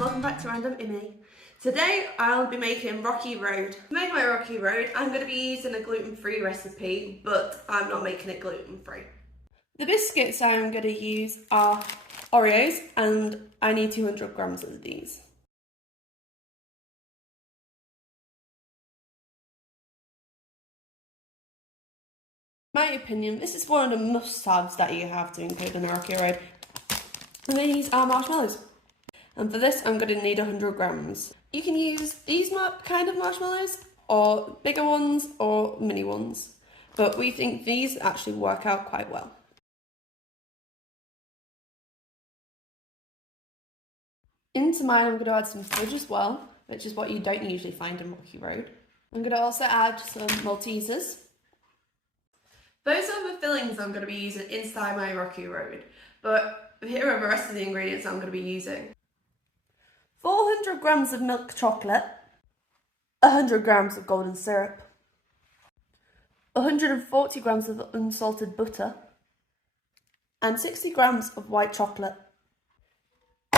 and welcome back to Random Immy. Today I'll be making Rocky Road. To make my Rocky Road, I'm going to be using a gluten-free recipe, but I'm not making it gluten-free. The biscuits I'm going to use are Oreos, and I need 200 grams of these. In my opinion, this is one of the must-haves that you have to include in a Rocky Road. And these are marshmallows. And for this, I'm going to need 100 grams. You can use these kind of marshmallows, or bigger ones, or mini ones. But we think these actually work out quite well. Into mine, I'm going to add some fudge as well, which is what you don't usually find in Rocky Road. I'm going to also add some Maltesers. Those are the fillings I'm going to be using inside my Rocky Road, but here are the rest of the ingredients I'm going to be using. 400 grams of milk chocolate, 100 grams of golden syrup, 140 grams of unsalted butter, and 60 grams of white chocolate.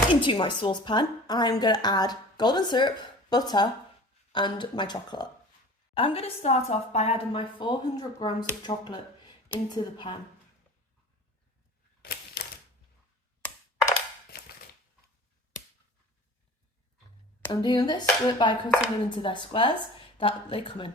Into my saucepan, I'm going to add golden syrup, butter, and my chocolate. I'm going to start off by adding my 400 grams of chocolate into the pan. I'm doing this by cutting them into their squares that they come in.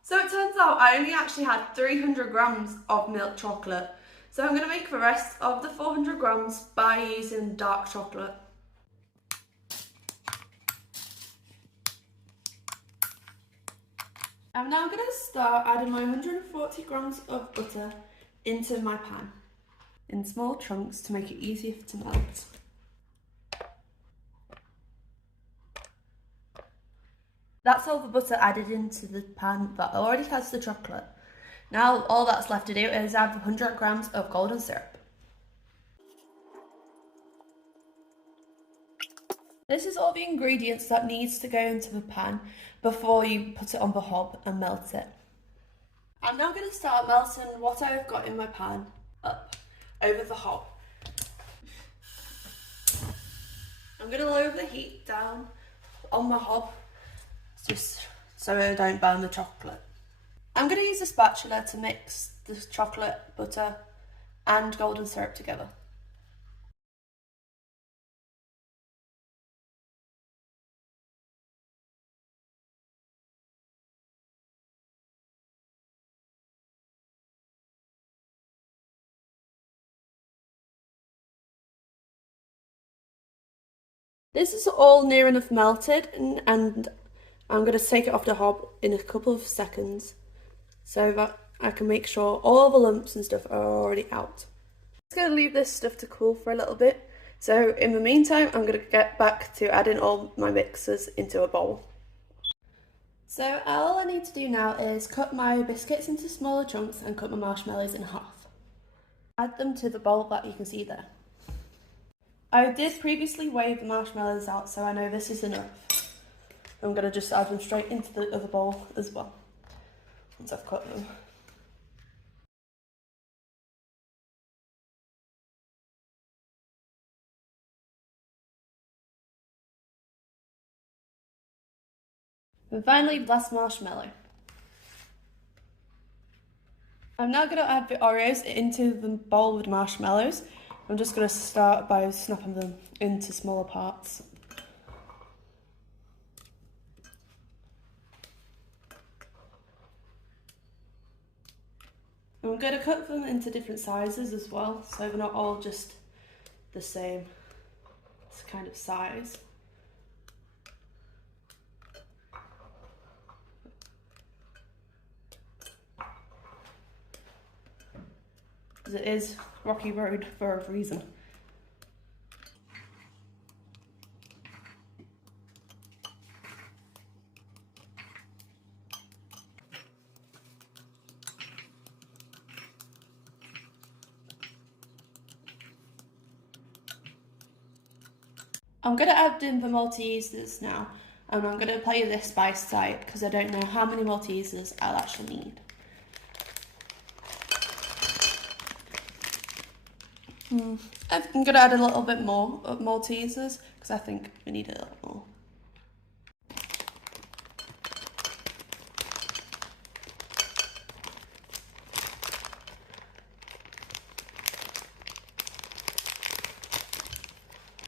So it turns out I only actually had 300 grams of milk chocolate. So I'm going to make the rest of the 400 grams by using dark chocolate. I'm now going to start adding my 140 grams of butter into my pan in small chunks to make it easier to melt. That's all the butter added into the pan that already has the chocolate. Now all that's left to do is add 100 grams of golden syrup. This is all the ingredients that needs to go into the pan before you put it on the hob and melt it. I'm now going to start melting what I've got in my pan up over the hob. I'm going to lower the heat down on my hob just so I don't burn the chocolate. I'm going to use a spatula to mix the chocolate, butter and golden syrup together. This is all near enough melted, and I'm going to take it off the hob in a couple of seconds so that I can make sure all the lumps and stuff are already out. I'm just going to leave this stuff to cool for a little bit. So in the meantime, I'm going to get back to adding all my mixers into a bowl. So all I need to do now is cut my biscuits into smaller chunks and cut my marshmallows in half. Add them to the bowl that you can see there. I did previously weigh the marshmallows out, so I know this is enough. I'm going to just add them straight into the other bowl as well, once I've cut them. And finally, last marshmallow. I'm now going to add the Oreos into the bowl with marshmallows. I'm just going to start by snapping them into smaller parts. And I'm going to cut them into different sizes as well, so they're not all just the same kind of size. Because it is Rocky Road for a reason. I'm going to add in the Maltesers now, and I'm going to play this by sight because I don't know how many Maltesers I'll actually need. I'm going to add a little bit more of Maltesers because I think we need a little more.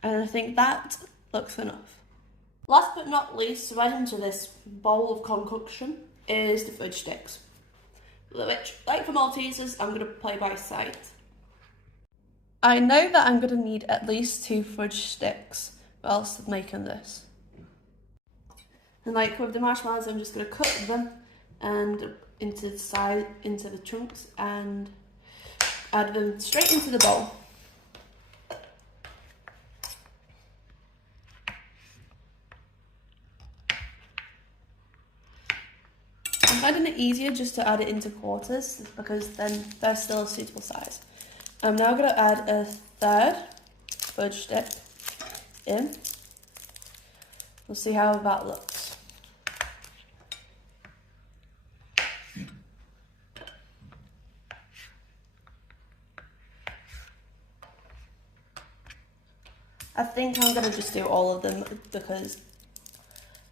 And I think that looks enough. Last but not least, to add into this bowl of concoction is the fudge sticks, which, like for Maltesers, I'm going to play by sight. I know that I'm going to need at least 2 fudge sticks whilst making this. And like with the marshmallows, I'm just going to cut them and into the chunks and add them straight into the bowl. I'm finding it easier just to add it into quarters because then they're still a suitable size. I'm now going to add a 3rd fudge stick in. We'll see how that looks. I think I'm going to just do all of them because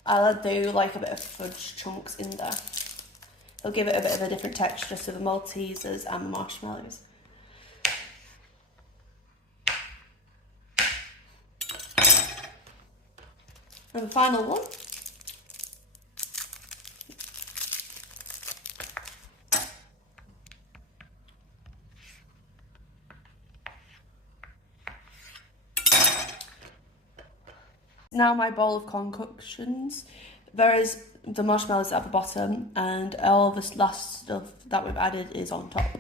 I'll do like a bit of fudge chunks in there. It'll give it a bit of a different texture to the Maltesers and the marshmallows. And the final one. Now my bowl of concoctions. There is the marshmallows at the bottom and all this last stuff that we've added is on top.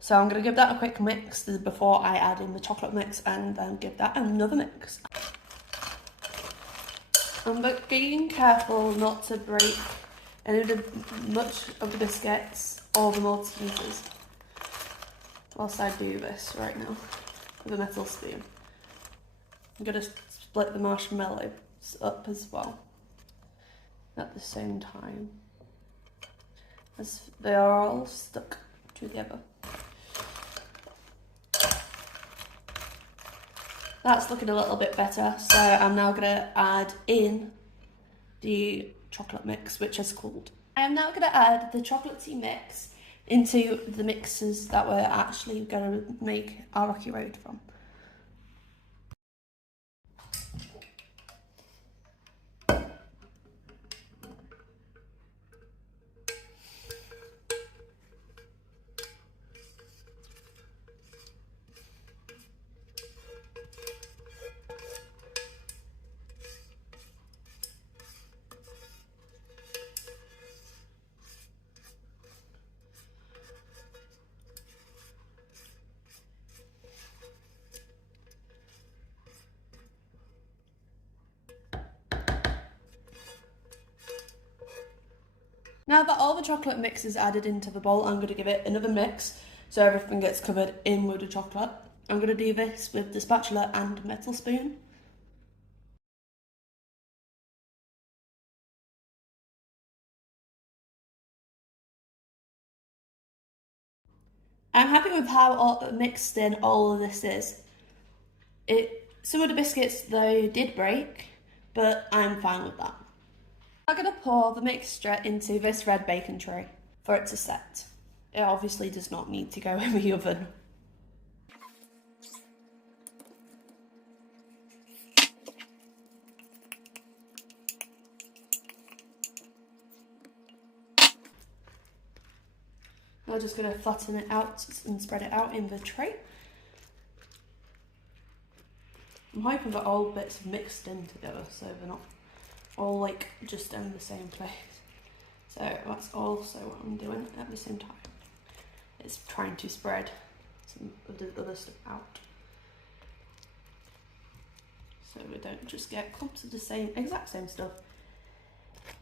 So I'm going to give that a quick mix before I add in the chocolate mix and then give that another mix. I'm being careful not to break much of the biscuits or the Maltesers whilst I do this right now with a metal spoon. I'm going to split the marshmallows up as well at the same time as they are all stuck together. That's looking a little bit better, so I'm now going to add in the chocolate mix, which is cooled. I am now going to add the chocolatey mix into the mixes that we're actually going to make our Rocky Road from. Now that all the chocolate mix is added into the bowl, I'm going to give it another mix so everything gets covered in with the chocolate. I'm going to do this with the spatula and metal spoon. I'm happy with how mixed in all of this is. Some of the biscuits though did break, but I'm fine with that. I'm going to pour the mixture into this red bacon tray for it to set. It obviously does not need to go in the oven. I'm just going to flatten it out and spread it out in the tray. I'm hoping that all bits are mixed in together so they're not all like just in the same place. So that's also what I'm doing at the same time. It's trying to spread some of the other stuff out. So we don't just get clumps of the exact same stuff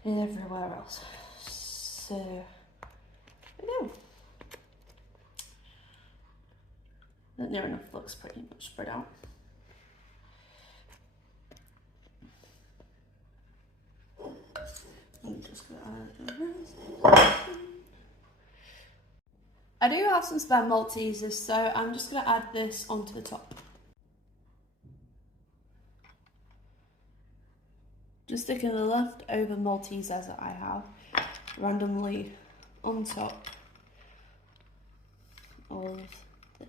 everywhere else. So there we go. That near enough looks pretty much spread out. just gonna add this. I do have some spare Maltesers, so I'm just gonna add this onto the top. Just sticking the leftover Maltesers that I have randomly on top of this.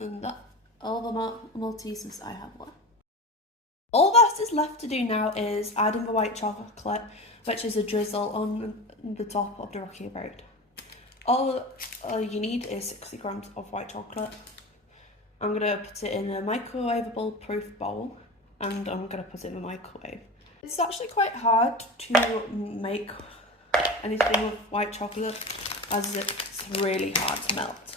And that all the Maltesers I have left. All that is left to do now is adding the white chocolate, which is a drizzle on the top of the Rocky Road. All you need is 60 grams of white chocolate. I'm going to put it in a microwavable proof bowl and I'm going to put it in the microwave. It's actually quite hard to make anything with white chocolate as it's really hard to melt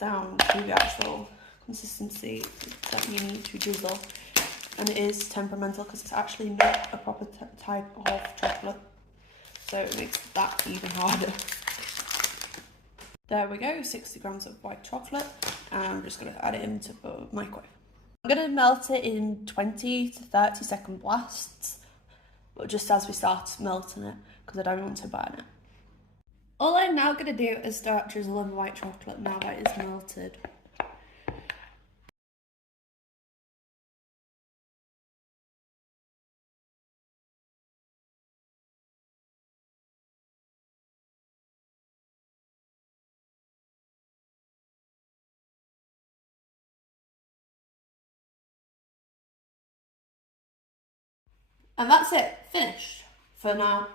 down to the actual consistency that you need to drizzle. And it is temperamental because it's actually not a proper type of chocolate, so it makes that even harder. There we go, 60 grams of white chocolate, and I'm just going to add it into the microwave. I'm going to melt it in 20 to 30 second blasts, but just as we start melting it, because I don't want to burn it. All I'm now going to do is start drizzling the white chocolate now that it's melted. And that's it, finished for now.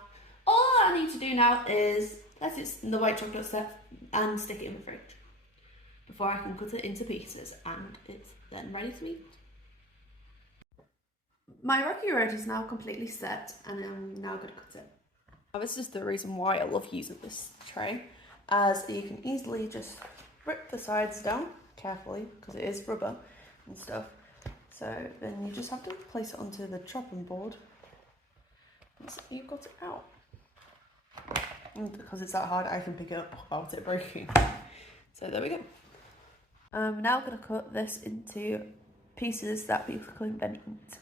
All I need to do now is let it the white chocolate set and stick it in the fridge before I can cut it into pieces, and it's then ready to eat. My Rocky Road is now completely set and I'm now going to cut it. Now this is the reason why I love using this tray, as you can easily just rip the sides down carefully because it is rubber and stuff. So then you just have to place it onto the chopping board once you've got it out. And because it's that hard, I can pick it up without it breaking. So there we go. I'm now going to cut this into pieces that people can then eat.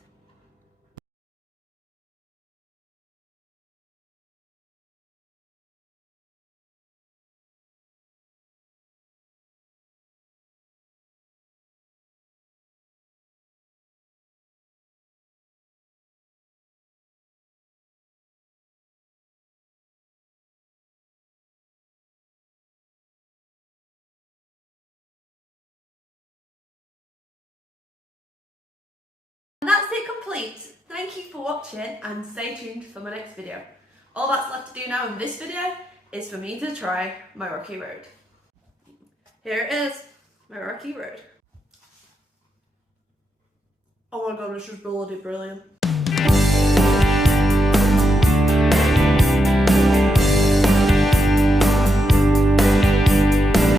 And that's it complete. Thank you for watching and stay tuned for my next video. All that's left to do now in this video is for me to try my Rocky Road. Here it is, my Rocky Road. Oh my god, this is bloody brilliant.